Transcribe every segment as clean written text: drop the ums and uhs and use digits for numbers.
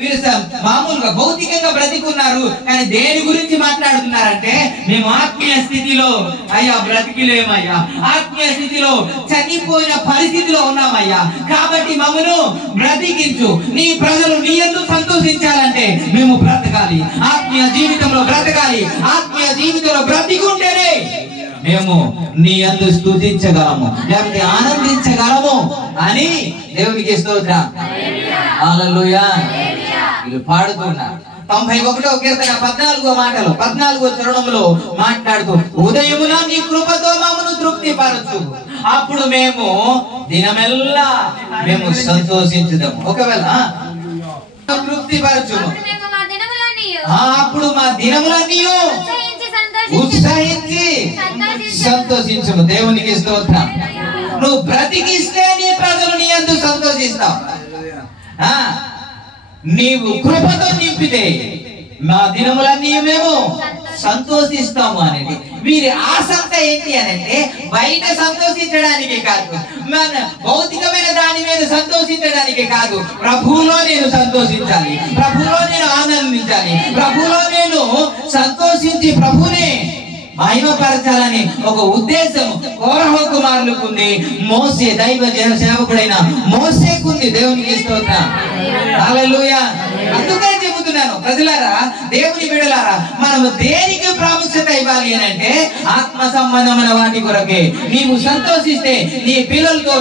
వీరు మామూలుగా భౌతికంగా బ్రతికున్నారు, కానీ దేని గురించి మాట్లాడుతున్నారంటే మేము ఆత్మీయ స్థితిలో అయ్యా బ్రతికిలేమయ్యా, ఆత్మీయ స్థితిలో చనిపోయిన పరిస్థితిలో ఉన్నామయ్యా, కాబట్టి మమ్మను బ్రతికించు. నీ ప్రజలు నీ యందు సంతోషించాలంటే మేము బ్రతకాలి, ఆత్మీయ జీవితంలో బ్రతకాలి. ఆత్మీయ జీవితంలో బ్రతికుంటేనే మేము నీ యందు స్తుతించగలము, లేకపోతే ఆనందించగలము అని దేవునికి స్తోత్రం. హల్లెలూయా. వీళ్ళు పాడుతున్నారు. 91వ కీర్తన 14వ మాటలు 14వ చరణంలో మాట్లాడుతూ ఉదయమున నీ కృపతో మమ్మను తృప్తి పరచు, అప్పుడు మేము దినమెల్లా మేము సంతోషించుదాము. ఒకవేళ తృప్తి పరచుము, అప్పుడు మా దినములన్నీ ఉత్సాహించి సంతోషించుము. దేవునికి స్తోత్రం. నువ్వు బ్రతికిస్తే నీ ప్రజలు నీ యందు సంతోషిస్తావు. నీవు కృపతో నింపితే మా దినములన్నీ మేము సంతోషిస్తాము అనేది. వీరి ఆసక్త ఏంటి అనంటే బయట సంతోషించడానికి కాదు, మన భౌతికమైన దాని మీద సంతోషించడానికి కాదు, ప్రభువులో నేను సంతోషించాలి, ప్రభువులో నేను ఆనందించాలి, ప్రభువులో నేను సంతోషించి ప్రభునే మహిమపరచాలని ఒక ఉద్దేశం కోరహ కుమారులకుంది, మోసే దైవ జన సేవకుడైన మోసేకుంది. దేవునికి స్తోత్రం. హల్లెలూయా. అందుకే చెబుతున్నాను ప్రజలారా, దేవుని బిడ్డలారా, మనము దేనికి ప్రాముఖ్యత ఇవ్వాలి అని అంటే ఆత్మ సంబంధమైన వాటి కొరకే. నీవు సంతోషిస్తే నీ పిల్లలతో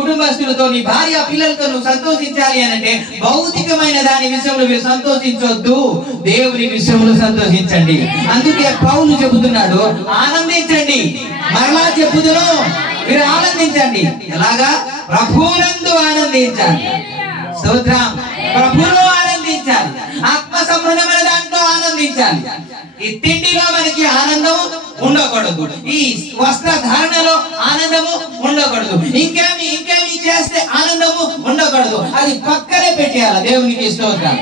కుటుంబస్తులతో నీ భార్య పిల్లలతో నువ్వు సంతోషించాలి అని అంటే భౌతికమైన దాని విషయంలో మీరు సంతోషించొద్దు, దేవుని విషయంలో సంతోషించండి. అందుకే పౌలు చెబుతున్నాడు, ఆనందించండి. మరలా చెబుతున్నాను, మీరు ఆనందించండి. ఎలాగా? ప్రభువునందు ఆనందించాలి. స్తోత్రం. ప్రభువులో ఆనందించాలి, ఆత్మ సంబంధమైన దాంట్లో ఆనందించాలి. ఈ తిండిలో మనకి ఆనందం ఉండకూడదు, ఈ వస్త్రధారణలో ఆనందము ఉండకూడదు, ఇంకేమి చేస్తే ఆనందము ఉండకూడదు, అది పక్కనే పెట్టేయాలి. దేవునికి స్తోత్రం.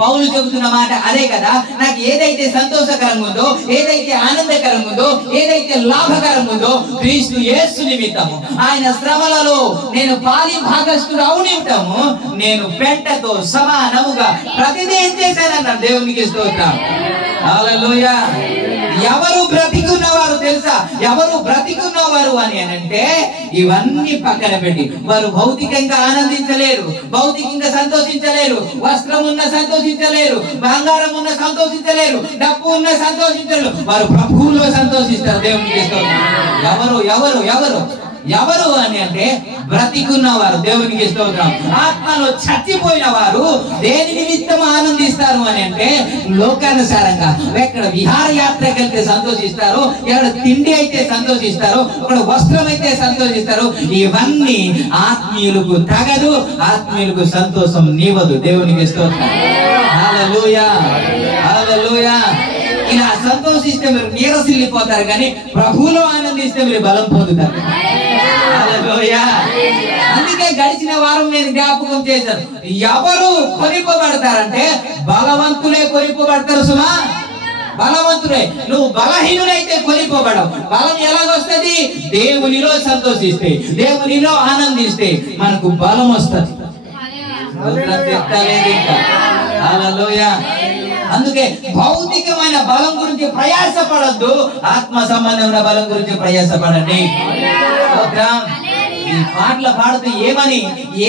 పౌలు చెబుతున్న మాట అదే కదా. నాకు ఏదైతే సంతోషకరంగా ఉందో, ఏదైతే ఆనందకరంగా ఉందో, ఏదైతే లాభకరంగా ఉందో క్రీస్తు యేసు నిమిత్తము ఆయన శ్రమలలో నేను పాలి భాగస్థుడు అవునిమిత్తము నేను పెంటతో సమానముగా ప్రతిదీ ఏం చేశానన్నారు. దేవునికి స్తోత్రం. హల్లెలూయా. ఎవరు బ్రతికున్నవారు తెలుసా? ఎవరు బ్రతికున్నవారు అని అంటే ఇవన్నీ పక్కన పెట్టి వారు భౌతికంగా ఆనందించలేరు, భౌతికంగా సంతోషించలేరు, వస్త్రం ఉన్న సంతోషించలేరు, బంగారం ఉన్న సంతోషించలేరు, డబ్బు ఉన్న సంతోషించలేరు, వారు ప్రభువులో సంతోషిస్తారు. దేవునికి స్తోత్రం. ఎవరు ఎవరు ఎవరు ఎవరు అని అంటే బ్రతికున్నవారు. దేవునికి స్తోత్రం. ఆత్మలో చచ్చిపోయిన వారు దేని నిమిత్తం ఆనందిస్తారు అని అంటే లోకానుసారంగా ఎక్కడ విహారయాత్రకి వెళ్తే సంతోషిస్తారు, ఎక్కడ తిండి అయితే సంతోషిస్తారు, అక్కడ వస్త్రం అయితే సంతోషిస్తారు. ఇవన్నీ ఆత్మీయులకు తగదు, ఆత్మీయులకు సంతోషం నీవదు. దేవునికి స్తోత్రం. హల్లెలూయా. హల్లెలూయా. ఇలా సంతోషిస్తే మీరు నీరసిల్లిపోతారు, కానీ ప్రభువులో ఆనందిస్తే మీరు బలం పొందుతారు. హల్లెలూయా. అందుకే గడిచిన వారం నేను జ్ఞాపకం చేశాను, ఎవరు కొనిపోబడతారంటే బలవంతులే కొనిపోబడతారు. సుమా, బలవంతులే. నువ్వు బలహీనులైతే కొనిపోబడవు. బలం ఎలాగొస్తుంది? దేవునిలో సంతోషిస్తే, దేవునిలో ఆనందిస్తే మనకు బలం వస్తుంది. హల్లెలూయా. అందుకే భౌతికమైన బలం గురించి ప్రయాసపడద్దు, ఆత్మ సంబంధమైన బలం గురించి ప్రయాసపడండి. ఈ పాటలు పాడుతూ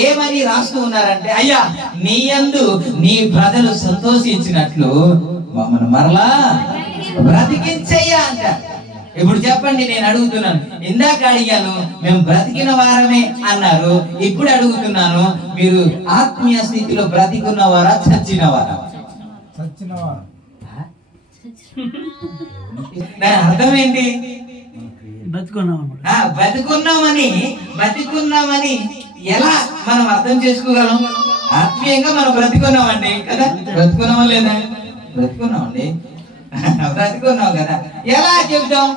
ఏమని రాస్తూ ఉన్నారంటే, అయ్యా నీ యందు నీ ప్రజలు సంతోషించినట్లు మనం మరలా బ్రతికించయ్యా అంటారు. ఇప్పుడు చెప్పండి, నేను అడుగుతున్నాను, ఇందాక అడిగాను మేము బ్రతికిన వారమే అన్నారు, ఇప్పుడు అడుగుతున్నాను, మీరు ఆత్మీయ స్థితిలో బ్రతికున్నవారా చచ్చినవారా? దాని అర్థం ఏంటి? బతికున్నామని ఎలా మనం అర్థం చేసుకోగలం? ఆత్మీయంగా మనం బ్రతికున్నామండి కదా. బ్రతుకున్నామా లేదా? బ్రతుకున్నామండి, బ్రతుకున్నాం కదా. ఎలా చెప్తాం?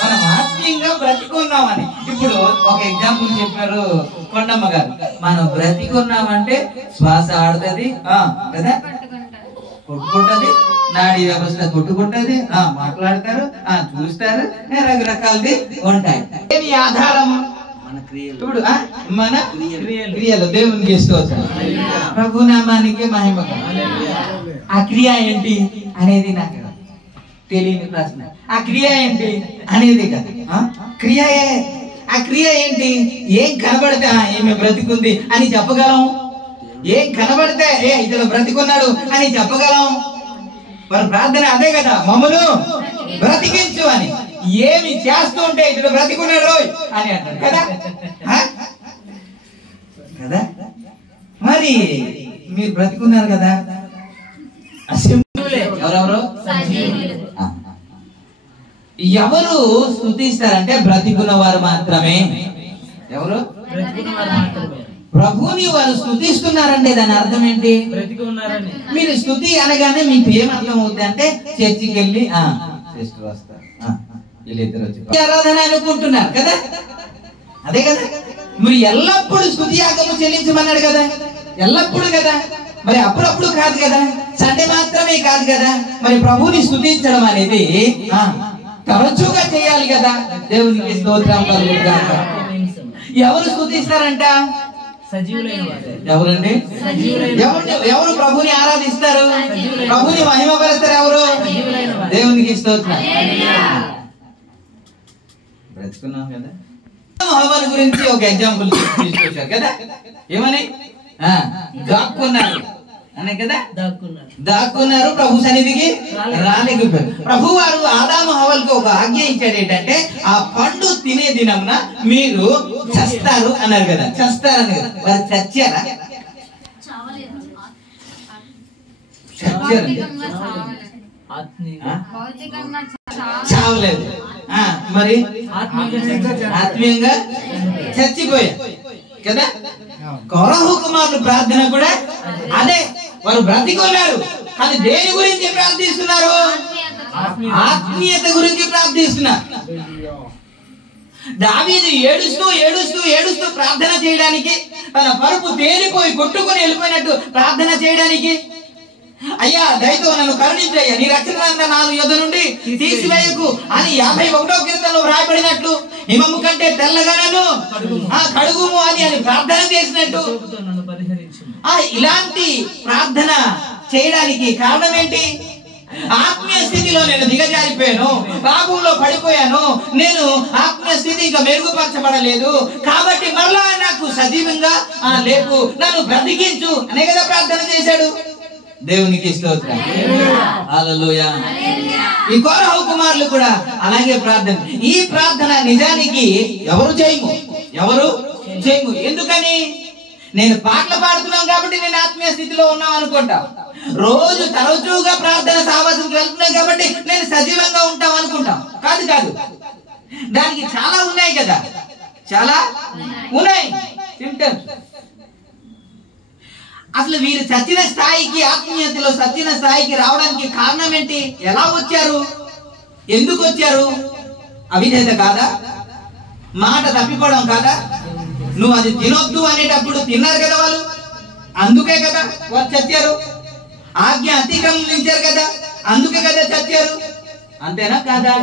మనం ఆత్మీయంగా బ్రతికున్నామని. ఇప్పుడు ఒక ఎగ్జాంపుల్ చెప్పారు కొండమ్మ గారు, మనం బ్రతికున్నామంటే శ్వాస ఆడుతుంది కదా, కొట్టుకుంటది, నాడీ వ్యవస్థ కొట్టుకుంటది, మాట్లాడతారు, చూస్తారు, రకరకాలది ఉంటాయి. ఏమి ఆధారం? ఇప్పుడు మన క్రియలు దేవునికి స్తోత్రం, ప్రభు నామానికి మహిమ. ఆ క్రియ ఏంటి అనేది నాకు తెలియని ప్రశ్న. ఆ క్రియ ఏంటి అనేది కదా క్రియ. ఆ క్రియ ఏంటి? ఏం కనబడితే ఈమె బ్రతికుంది అని చెప్పగలం. ఏం కనబడితే ఇతడు బ్రతికున్నాడు అని చెప్పగలం. మరి ప్రార్థన అదే కదా, మమ్మను బ్రతికించు అని. ఏమి చేస్తూ ఉంటే ఇతడు బ్రతికున్నాడు అని అంటాడు కదా కదా. మరి మీరు బ్రతికున్నారు కదా. ఎవరెవరు ఎవరు స్తుతిస్తారంటే బ్రతికున్న వారు మాత్రమే. ఎవరు? ప్రభుని వారు స్తుతిస్తున్నారంటే దాని అర్థం ఏంటి? మీరు స్తుతి అనగానే మీకు ఏమర్థం అవుతుంది అంటే చర్చికి వెళ్ళి సిస్టర్ వస్తారు, వీళ్ళిద్దరు వచ్చి ఆరాధన అనుకుంటున్నారు కదా. అదే కదా. మీరు ఎల్లప్పుడూ స్తుతి యాగము చెల్లించమన్నాడు కదా, ఎల్లప్పుడూ కదా. మరి అప్పుడప్పుడు కాదు కదా, సండే మాత్రమే కాదు కదా. మరి ప్రభుని స్తుతించడం అనేది తరచుగా చేయాలి కదా. దేవునికి స్తోత్రం కలుగుగాక. ఎవరు స్తుతిస్తారంట? ఎవరండి? ఎవరు ప్రభుని ఆరాధిస్తారు, ప్రభుని మహిమపరుస్తారు? ఎవరు? దేవునికి స్తోత్రం. బ్రతుకున్నాం కదా. హవన్ గురించి ఒక ఎగ్జాంపుల్ తీసుకొచ్చారు కదా. ఏమని? దాక్కున్నారు అనే కదా. దాక్కున్నారు, ప్రభు సన్నిధికి రాలేకపోయారు. ప్రభు వారు ఆదాము హవ్వలకు ఒక ఆజ్ఞ ఇచ్చాడు. ఏంటంటే ఆ పండు తినే దినమున మీరు చస్తారు అన్నారు కదా. చస్తారని కదా. వారు చచ్చారా? చావలేదు. మరి ఆత్మీయంగా చచ్చిపోయారు కదా. కొరహు కుమారులు ప్రార్థన కూడా అదే. వారు బ్రతికున్నారు, కానీ దేని గురించి ప్రార్థిస్తున్నారు? ఆత్మీయత గురించి ప్రార్థిస్తున్నారు. దావీదు ఏడుస్తూ ఏడుస్తూ ఏడుస్తూ ప్రార్థన చేయడానికి, తన పరుపు తేలిపోయి కొట్టుకుని వెళ్ళిపోయినట్టు ప్రార్థన చేయడానికి, అయ్యా దయతో నన్ను కరుణించయ్యా, నీ రక్షణ నాలుగు యుద్ధ నుండి తీసివేయకు అని 51వ కీర్తనలో వ్రాయబడినట్లు, హిమము కంటే తెల్లగా నన్ను కడుగుము అని ప్రార్థన చేసినట్టు ఇలాంటి ప్రార్థన చేయడానికి కారణం ఏంటి? ఆత్మీయ స్థితిలో నేను దిగజారిపోయాను, పాపంలో పడిపోయాను, నేను ఆత్మీయ స్థితి ఇంకా మెరుగుపరచబడలేదు, కాబట్టి మరలా నాకు సజీవంగా లేపు, నన్ను బ్రతికించు అనే కదా ప్రార్థన చేశాడు. దేవునికి స్తోత్రం. హల్లెలూయా. ఈ కోరహు కుమారులు కూడా అలాగే ప్రార్థన. ఈ ప్రార్థన నిజానికి ఎవరు చేయము, ఎవరు చేయము. ఎందుకని? నేను పాటలు పాడుతున్నాం కాబట్టి నేను ఆత్మీయ స్థితిలో ఉన్నాం అనుకుంటా. రోజు తరచుగా ప్రార్థన సహవాసంకి వెళ్తున్నాం కాబట్టి నేను సజీవంగా ఉంటాం అనుకుంటాం. కాదు కాదు, దానికి చాలా ఉన్నాయి కదా, చాలా ఉన్నాయి సింప్టమ్స్. అసలు వీరు చచ్చిన స్థాయికి, ఆత్మీయతలో చచ్చిన స్థాయికి రావడానికి కారణం ఏంటి? ఎలా వచ్చారు? ఎందుకు వచ్చారు? అవిధేయత కాదా? మాట తప్పిపోవడం కాదా? నువ్వు అది తినొద్దు అనేటప్పుడు తిన్నారు కదా వాళ్ళు, అందుకే కదా వారు చచ్చారు. ఆజ్ఞ అతిక్రమించారు కదా, అందుకే కదా చచ్చారు. అంతేనా కాదా?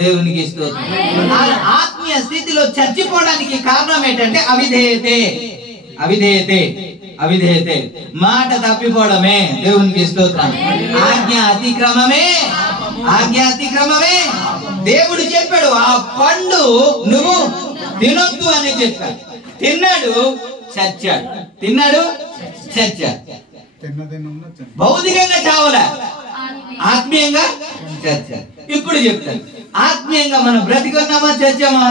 దేవునికి స్తోత్రం. ఆత్మీయ స్థితిలో చచ్చిపోవడానికి కారణం ఏంటంటే అవిధేయతే, అవిధేయతే, అవిధేయతే, మాట తప్పిపోవడమే. దేవునికి స్తోత్రం. ఆజ్ఞ అతిక్రమమే, ఆజ్ఞ అతిక్రమమే. దేవుడు చెప్పాడు ఆ పండు నువ్వు తినొద్దు అని చెప్పాడు. తిన్నాడు, చచ్చాడు. తిన్నాడు, చచ్చాడు. భౌతికంగా చావలా, ఆత్మీయంగా చచ్చాడు. ఇప్పుడు చెప్తాను, ఆత్మీయంగా మనం బ్రతికున్నామా చచ్చామా?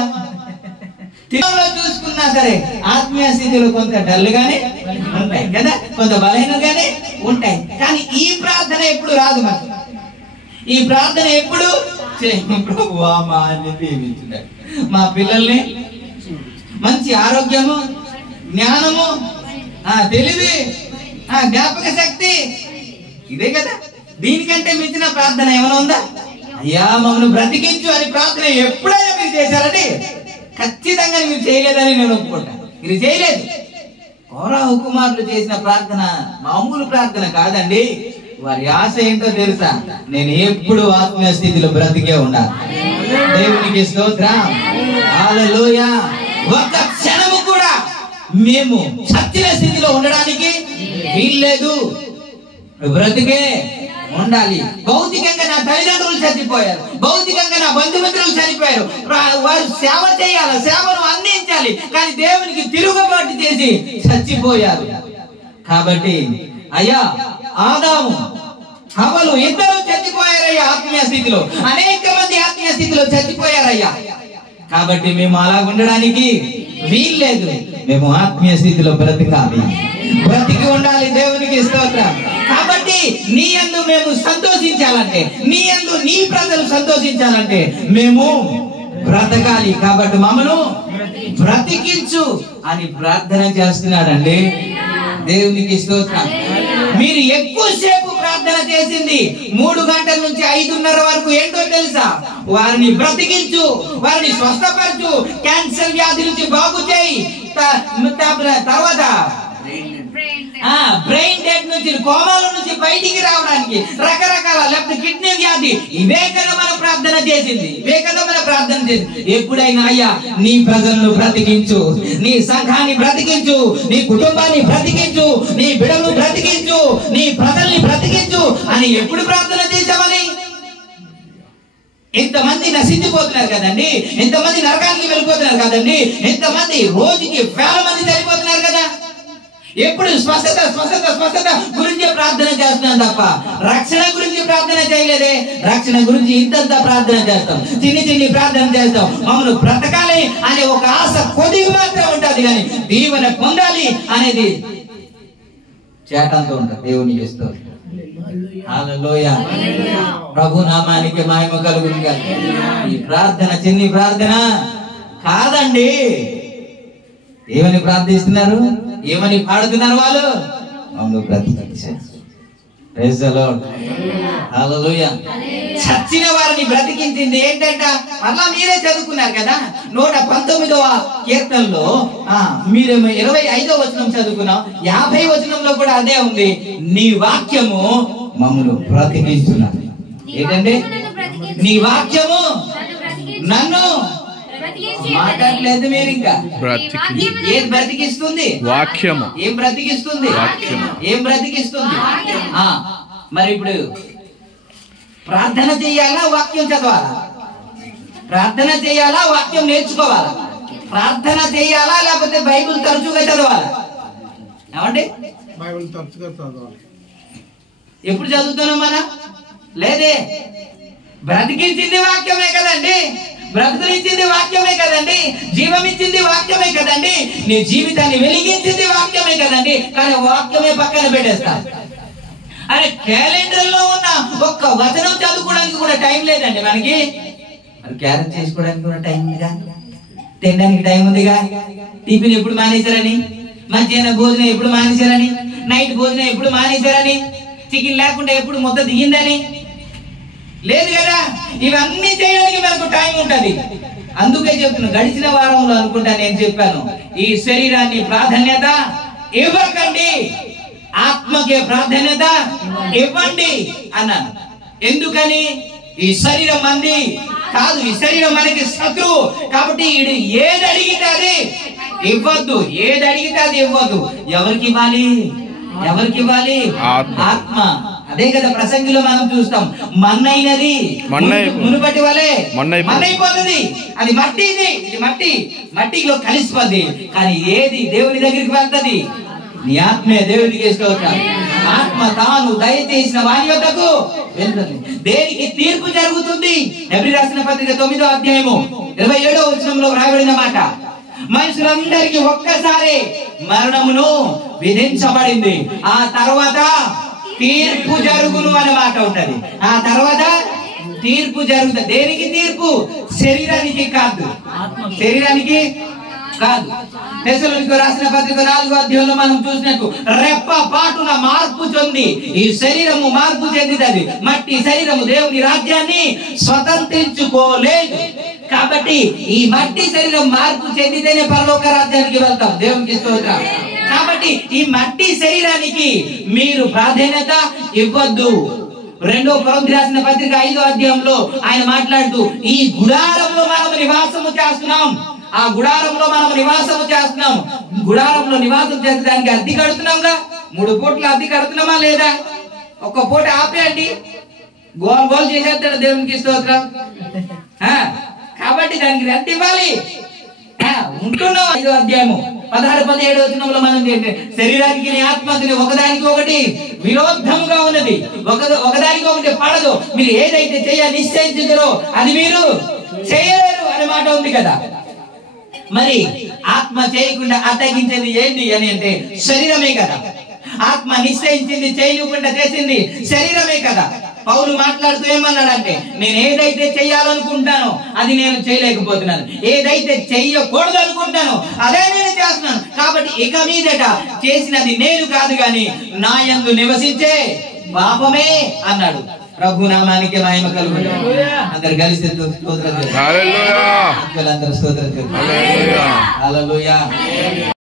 తినలో చూసుకున్నా సరే ఆత్మీయ స్థితిలో కొంత డల్ గానే ఉంటాయి కదా, కొంత బలహీనంగానే ఉంటాయి. కానీ ఈ ప్రార్థన ఎప్పుడు రాదు మనకి. ఈ ప్రార్థన ఎప్పుడు ప్రభువా మా అన్ని దీవించున్నాడు, మా పిల్లల్ని మంచి ఆరోగ్యము, జ్ఞానము, తెలివి, జ్ఞాపక శక్తి, ఇదే కదా. దీనికంటే మించిన ప్రార్థన ఏమైనా ఉందా? అయ్యా మమ్మల్ని బ్రతికించు అని ప్రార్థన ఎప్పుడైనా మీరు చేశారంటే ఖచ్చితంగా మీరు చేయలేదని నేను ఒప్పుకుంటాను. మీరు చేయలేదు. కోరహు కుమారులు చేసిన ప్రార్థన మామూలు ప్రార్థన కాదండి. వారి ఆశ ఏంటో తెలుసా? నేను ఎప్పుడు ఆత్మీయ స్థితిలో బ్రతికే ఉండాలి. దేవునికి స్తోత్రం. హల్లెలూయా. ఒక్క క్షణము కూడా మేము చచ్చిన స్థితిలో ఉండడానికి వీల్లేదు. బ్రతికే ఉండాలి. భౌతికంగా నా తల్లిదండ్రులు చనిపోయారు, భౌతికంగా నా బంధుమిత్రులు చనిపోయారు, వారు సేవ చేయాలి, సేవను అందించాలి, కానీ దేవునికి తిరుగుబాటు చేసి చచ్చిపోయారు. కాబట్టి అయ్యా ఆదాము హవ్వలు ఇద్దరు చచ్చిపోయారయ్యా ఆత్మీయ స్థితిలో. అనేక మంది ఆత్మీయ స్థితిలో చచ్చిపోయారయ్యా. కాబట్టి మేము అలా ఉండడానికి వీల్లేదు. మేము ఆత్మీయ స్థితిలో బ్రతకాలి, బ్రతికి ఉండాలి. దేవునికి స్తోత్రం. కాబట్టి నీ యందు మేము సంతోషించాలంటే, నీ యందు నీ ప్రజలు సంతోషించాలంటే మేము బ్రతకాలి. కాబట్టి మమ్మను బ్రతికించు అని ప్రార్థన చేస్తున్నాడండి. దేవునికి స్తోత్రం. మీరు ఎక్కువసేపు ప్రార్థన చేసింది 3 గంటల నుంచి 5:30 వరకు ఏంటో తెలుసా? వారిని బ్రతికించు, వారిని స్వస్థపరచు, క్యాన్సర్ వ్యాధి నుంచి బాగు చేయి, తర్వాత బ్రెయిన్ డెడ్ నుంచి, కోమాల నుంచి బయటికి రావడానికి, రకరకాల లేకపోతే కిడ్నీ వ్యాధి, ఇవే కదా మనం ప్రార్థన చేసింది, ఇవే కదా మనం ప్రార్థన చేసింది. ఎప్పుడైనా అయ్యా నీ ప్రజలను బ్రతికించు, నీ సంఘాన్ని బ్రతికించు, నీ కుటుంబాన్ని బ్రతికించు, నీ బిడ్డలను బ్రతికించు, నీ ప్రజల్ని బ్రతికించు అని ఎప్పుడు ప్రార్థన చేసామని? ఎంతమంది నశించిపోతున్నారు కదండి, ఎంతమంది నరకానికి వెళ్ళిపోతున్నారు కదండి, ఎంతమంది రోజుకి వేల మంది చనిపోతున్నారు కదా. ఎప్పుడు స్వస్థత స్వస్థత స్వస్థత గురించి ప్రార్థన చేస్తున్నాం తప్ప రక్షణ గురించి ప్రార్థన చేయలేదే. రక్షణ గురించి ఇంతంతా ప్రార్థన చేస్తాం, చిన్ని చిన్ని ప్రార్థన చేస్తాం. మమ్మల్ని బ్రతకాలి అనే ఒక ఆశ కొద్దిగా మాత్రం ఉంటుంది, కానీ దీవెన పొందాలి అనేది చేటంతో ఉంటుంది. దేవునికి స్తోత్రం. హల్లెలూయా. ప్రభు నామానికి మహిమ కలుగును గాక. ఈ ప్రార్థన చిన్ని ప్రార్థన కాదండి. ఏమని ప్రార్థిస్తున్నారు, ఏమని పాడుతున్నారు వాళ్ళు? అవును, బ్రతికించారు. Praise the Lord. హల్లెలూయా. చచ్చిన వారిని బ్రతికించింది ఏంటంట? మళ్ళా మీరే చదువుకున్నారు కదా 119వ కీర్తనలో. మీరేమో 25వ వచనం చదువుకున్నాం, 50వ వచనంలో కూడా అదే ఉంది. నీ వాక్యము మమ్మల్ని బ్రతికిస్తున్నది. ఏంటంటే నీ వాక్యము నన్ను మాట్లాడలేదు. మీరు ఇంకా ఏం బ్రతికిస్తుంది? వాక్యము. ఏం బ్రతికిస్తుంది? ఏం బ్రతికిస్తుంది? మరి ఇప్పుడు ప్రార్థన చేయాలా, వాక్యం చదవాలా? ప్రార్థన చేయాలా, వాక్యం నేర్చుకోవాలా? ప్రార్థన చేయాలా, లేకపోతే బైబిల్ తరచుగా చదవాలా? ఏమండి? బైబిల్ తరచుగా చదవాలి. ఎప్పుడు చదువుతున్నాం మన? లేదే. బ్రతికించింది వాక్యమే కదండి, బ్రతుకునిచ్చింది వాక్యమే కదండి, జీవం ఇచ్చింది వాక్యమే కదండి, నీ జీవితాన్ని వెలిగించింది వాక్యమే కదండి. కానీ వాక్యమే పక్కన పెట్టేస్తా. అరే క్యాలెండర్ లో ఉన్న ఒక్క వచనం చదువుకోవడానికి కూడా టైం లేదండి మనకి. మరి క్యారెట్ చేసుకోవడానికి కూడా టైం ఉందిగా, తినడానికి టైం ఉందిగా. టిఫిన్ ఎప్పుడు మానేశారని, మధ్యాహ్న భోజనం ఎప్పుడు మానేశారని, నైట్ భోజనం ఎప్పుడు మానేశారని, చికెన్ లేకుండా ఎప్పుడు ముద్ద దిగిందని లేదు కదా. ఇవన్నీ చేయడానికి మనకు టైం ఉంటది. అందుకే చెప్తున్నా, గడిచిన వారంలో అనుకుంటా నేను చెప్పాను, ఈ శరీరాన్ని ప్రాధాన్యత ఇవ్వకండి, ఆత్మకే ప్రాధాన్యత ఇవ్వండి అన్నాను. ఎందుకని? ఈ శరీరం మంది కాదు, ఈ శరీరం మనకి శత్రువు. కాబట్టి ఏది అడిగితే అది ఇవ్వద్దు, ఏది అడిగితే అది ఇవ్వద్దు. ఎవరికి ఇవ్వాలి? ఎవరికి ఇవ్వాలి? ఆత్మ. అదే కదా ప్రసంగిలో మనం చూస్తాం, మన్నైనది మునుపటి వలె మన్నైపోతుంది. అది మట్టి, ఇది మట్టి, మట్టిలో కలిసిపోద్ది. కానీ ఏది దేవుని దగ్గరికి వెళ్తుంది? నీ ఆత్మే. దేవునికి స్తోత్రం. ఆత్మ తాను దయచేసిన వారి వద్దకు వెళ్తుంది. దేనికి తీర్పు జరుగుతుంది? ఎబ్రీ రాసిన పత్రిక 9వ అధ్యాయము 27వ వచనంలో వ్రాయబడిన మాట, మనుషులందరికీ ఒక్కసారి మరణమును విధించబడింది, ఆ తర్వాత తీర్పు జరుగును అనే మాట ఉంటది. ఆ తర్వాత తీర్పు జరుగుతుంది. దేనికి తీర్పు? శరీరానికి కాదు, శరీరానికి కాదు. తెస్సలోనికీయులకు రాసిన పత్రిక 4వ అధ్యాయంలో మనం చూసినట్టు రెప్ప పాటున మార్పు చెంది ఈ శరీరము మార్పు చెందినది. మట్టి శరీరము దేవుని రాజ్యాన్ని స్వతంత్రించుకోలేదు. కాబట్టి ఈ మట్టి శరీరం మార్పు చెందితేనే పరలోక రాజ్యానికి వెళ్తాం. దేవునికి స్తోత్రం. కాబట్టి ఈ మట్టి శరీరానికి మీరు ప్రాధాన్యత ఇవ్వద్దు. 2వ కొరింథీయులకు రాసిన పత్రిక 5వ అధ్యాయంలో ఆయన మాట్లాడుతూ, ఈ గుడారంలో మనం నివాసము చేస్తున్నాం, ఆ గుడారంలో మనం నివాసం చేస్తున్నాం. గుడారంలో నివాసం చేసే దానికి అద్దె కడుతున్నాంగా. 3 పూట్ల అద్దె కడుతున్నామా లేదా? ఒక్క పూట ఆపేయండి, గోల్ గోల్ చేసేస్తాడు దేవునికి స్తోత్రం. కాబట్టి దానికి రద్దు ఇవ్వాలి. ఉంటున్నాం. 5వ అధ్యాయము 16-17 వచనంలో మనం శరీరానికి ఆత్మకి ఒకదానికి ఒకటి విరోధంగా ఉన్నది, ఒకదానికి ఒకటి పడదు. మీరు ఏదైతే చేయాలి నిశ్చయించుతారో అది మీరు చేయలేరు అనే మాట ఉంది కదా. మరి ఆత్మ చేయకుండా అడ్డగించేది ఏంటి అని అంటే శరీరమే కదా. ఆత్మ నిశ్చయించింది చేయకుండా చేసింది శరీరమే కదా. పౌలు మాట్లాడుతూ ఏమన్నాడంటే, నేను ఏదైతే చేయాలనుకుంటానో అది నేను చేయలేకపోతున్నాను, ఏదైతే చెయ్యకూడదు అనుకుంటానో అదే నేను చేస్తున్నాను. కాబట్టి ఇక మీదట చేసినది నేను కాదు గాని నా యందు నివసించే పాపమే అన్నాడు. ప్రభు నామానికి మహిమ కలుగును. అందరు కలిసి స్తోత్రం. హల్లెలూయా. అందరూ స్తోత్రం. హల్లెలూయా. హల్లెలూయా.